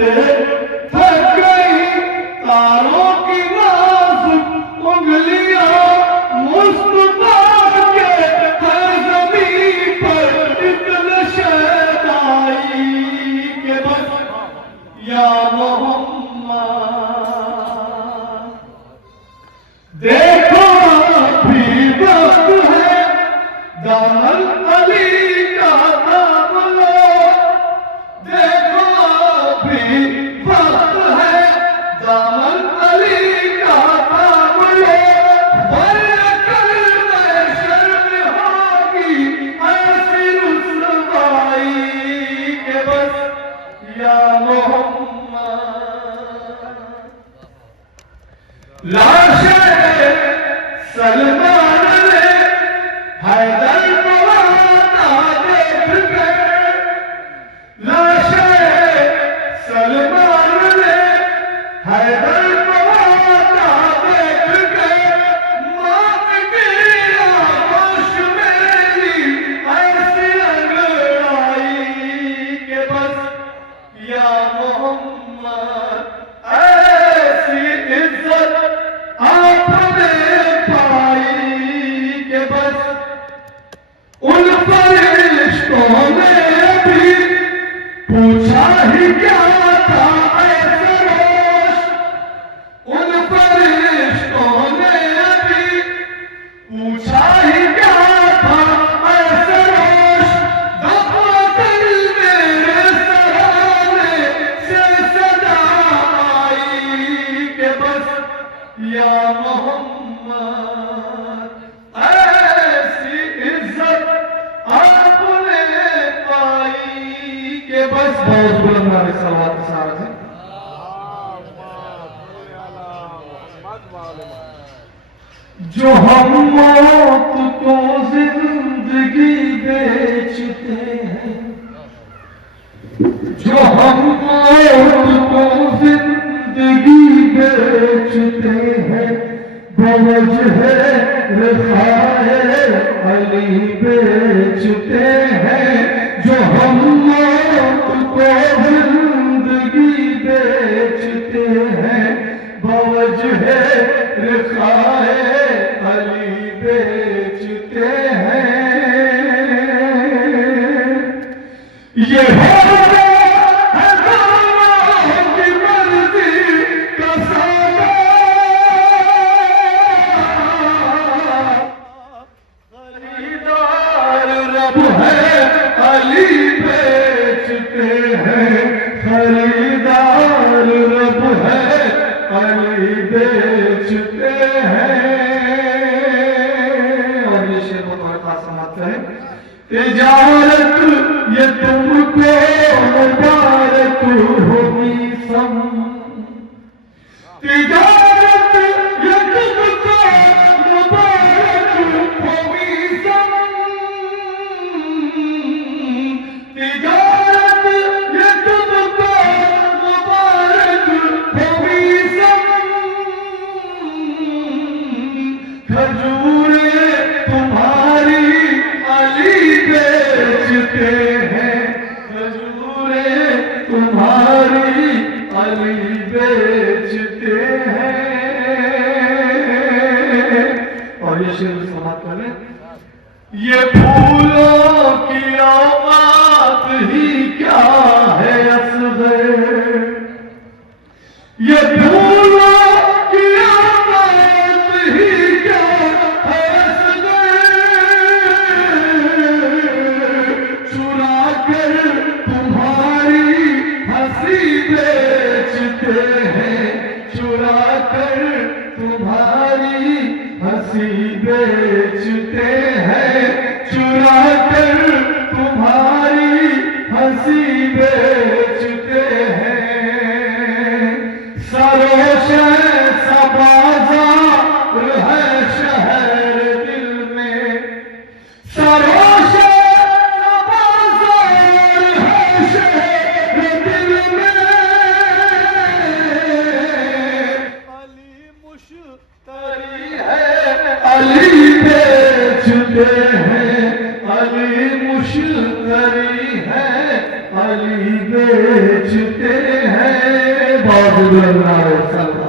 چلتے تھک گئی تاروں کی نازک انگلیاں مسکرا کے ہر زمین پر ایک نشید آئی کہ بس یا محمد دیکھو ابھی وقت ہے دامن علی کا نام لو دیکھو ابھی وقت ہے دامن علی کا نام لو ورنہ کل میں شرم ہوگی ایسی رسوائی کہ بس یا محمد لاشیں سلمان نے حیدر کو آتا دیکھ کر لاشیں سلمان نے حیدر کو آتا دیکھ کر موت کی آغوش میری ایسی انگڑائی کہ بس یا محمد ایسی عزت آپ نے پائی کہ بس ان فرشتوں نے بھی پوچھا ہی کیا تھا اے سروش ان فرشتوں نے بھی پوچھا ہی کیا تھا اے سروش دفع دل میرے سرانے سے صدا آئی کہ بس یا محمد ایسی عزت آپ نے پائی کہ بس بہت بلند والے صلوات سارا سے جو ہم موت کو زندگی بیچتے ہیں جو ہم موت کو زندگی بیچتے ہیں بوجھ رفائے علی بیچتے ہیں جو ہم موت کو زندگی بیچتے ہیں بوجھ رفائے علی بیچتے ہیں یہ تجارت یہ تم کو مبارک ہوگی سم تجارت یہ تم کو مبارک ہوگی سم تجارت یہ تم کو مبارک ہوگی سم کھجورے تمہاری علی بیچتے ہیں کھجورے تمہاری علی بیچتے ہیں اور یہ شعر سماعت کر لیں یہ پھولوں کی آماد ہی کیا ہے اصغر یہ پھولوں کی آماد ہی کیا ہے اصغر چرا کر تمہاری ہنسی بیچتے ہیں چرا کر تمہاری ہنسی بیچتے ہیں چرا کر تمہاری ہنسی بیچتے ہیں سروش سا بازار ہے شہر دل میں سروش سا بازار ہے شہر دل میں علی مشتری ہے علی بیچتے ہیں علی مشتری ہے علی بیچتے ہیں. بہت بلند نعرے سلام.